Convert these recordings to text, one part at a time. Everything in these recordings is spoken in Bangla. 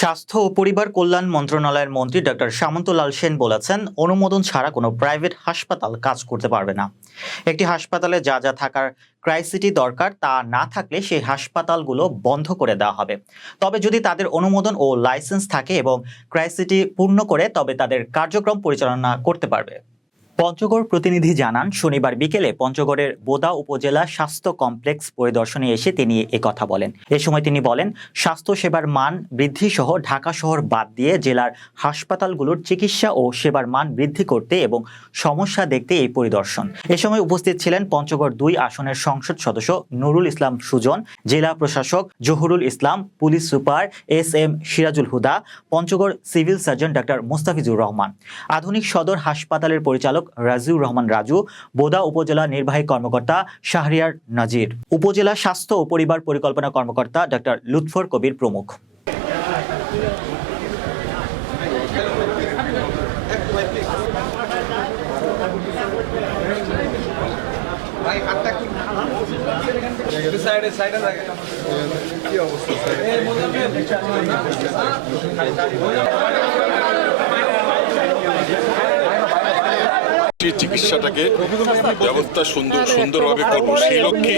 স্বাস্থ্য ও পরিবার কল্যাণ মন্ত্রণালয়ের মন্ত্রী ডক্টর সামন্তলাল সেন বলেছেন, অনুমোদন ছাড়া কোনো প্রাইভেট হাসপাতাল কাজ করতে পারবে না। একটি হাসপাতালে যা যা থাকার ক্রাইসিটি দরকার, তা না থাকলে সেই হাসপাতালগুলো বন্ধ করে দেওয়া হবে। তবে যদি তাদের অনুমোদন ও লাইসেন্স থাকে এবং ক্রাইসিটি পূর্ণ করে, তবে তাদের কার্যক্রম পরিচালনা করতে পারবে। পঞ্চগড় প্রতিনিধি জানান, শনিবার বিকেলে পঞ্চগড়ের বোদা উপজেলা স্বাস্থ্য কমপ্লেক্স পরিদর্শনে এসে তিনি কথা বলেন। এ সময় তিনি বলেন স্বাস্থ্য সেবার মান বৃদ্ধি সহ ঢাকা শহর বাদ দিয়ে জেলার হাসপাতালগুলোর চিকিৎসা ও সেবার মান বৃদ্ধি করতে এবং সমস্যা দেখতে এই পরিদর্শন। এ সময় উপস্থিত ছিলেন পঞ্চগড় দুই আসনের সংসদ সদস্য নুরুল ইসলাম সুজন, জেলা প্রশাসক Zahurul Islam, police super S M Sirajul Huda, Panchagarh civil surgeon doctor Mustafizur Rahman. আধুনিক সদর হাসপাতালের পরিচালক রাজিউর রহমান রাজু, বোদা উপজেলা নির্বাহী কর্মকর্তা শাহরিয়ার নাজির, উপজেলা স্বাস্থ্য ও পরিবার পরিকল্পনা কর্মকর্তা ডাক্তার লুৎফর কবির প্রমুখ। সাইডে সাইডে থাকে সেই চিকিৎসাটাকে ব্যবস্থা সুন্দর সুন্দরভাবে করব সেই লক্ষ্যে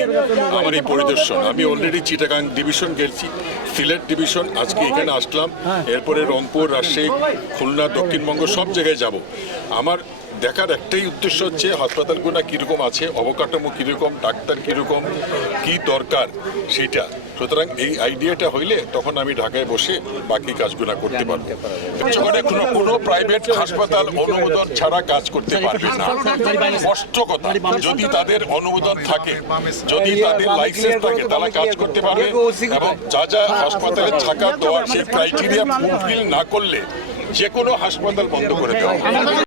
আমার এই পরিদর্শন। আমি অলরেডি চিটাগাং ডিভিশন গেছি, সিলেট ডিভিশন আজকে এখানে আসলাম, এরপরে রংপুর, রাজশাহী, খুলনা, দক্ষিণবঙ্গ সব জায়গায় যাব। আমার দেখার একটাই উদ্দেশ্য হচ্ছে হাসপাতালগুলো কীরকম আছে, অবকাঠামো কীরকম, ডাক্তার কীরকম, কি দরকার সেটা। সুতরাং এই আইডিয়াটা হইলে তখন আমি ঢাকায় বসে বাকি কাজগুলো করতে পারব কোনো কোনো প্রাইভেট হাসপাতাল অনুমোদন ছাড়া কাজ করতে পারবে না স্পষ্ট কথা, যদি তাদের অনুমোদন থাকে, যদি তাদের লাইসেন্স থাকে, তারা কাজ করতে পারবে এবং যা যা হাসপাতালে থাকা দেওয়ার সেই ক্রাইটেরিয়া ফুলফিল না করলে, যে কোনো হাসপাতাল বন্ধ করে দেওয়া।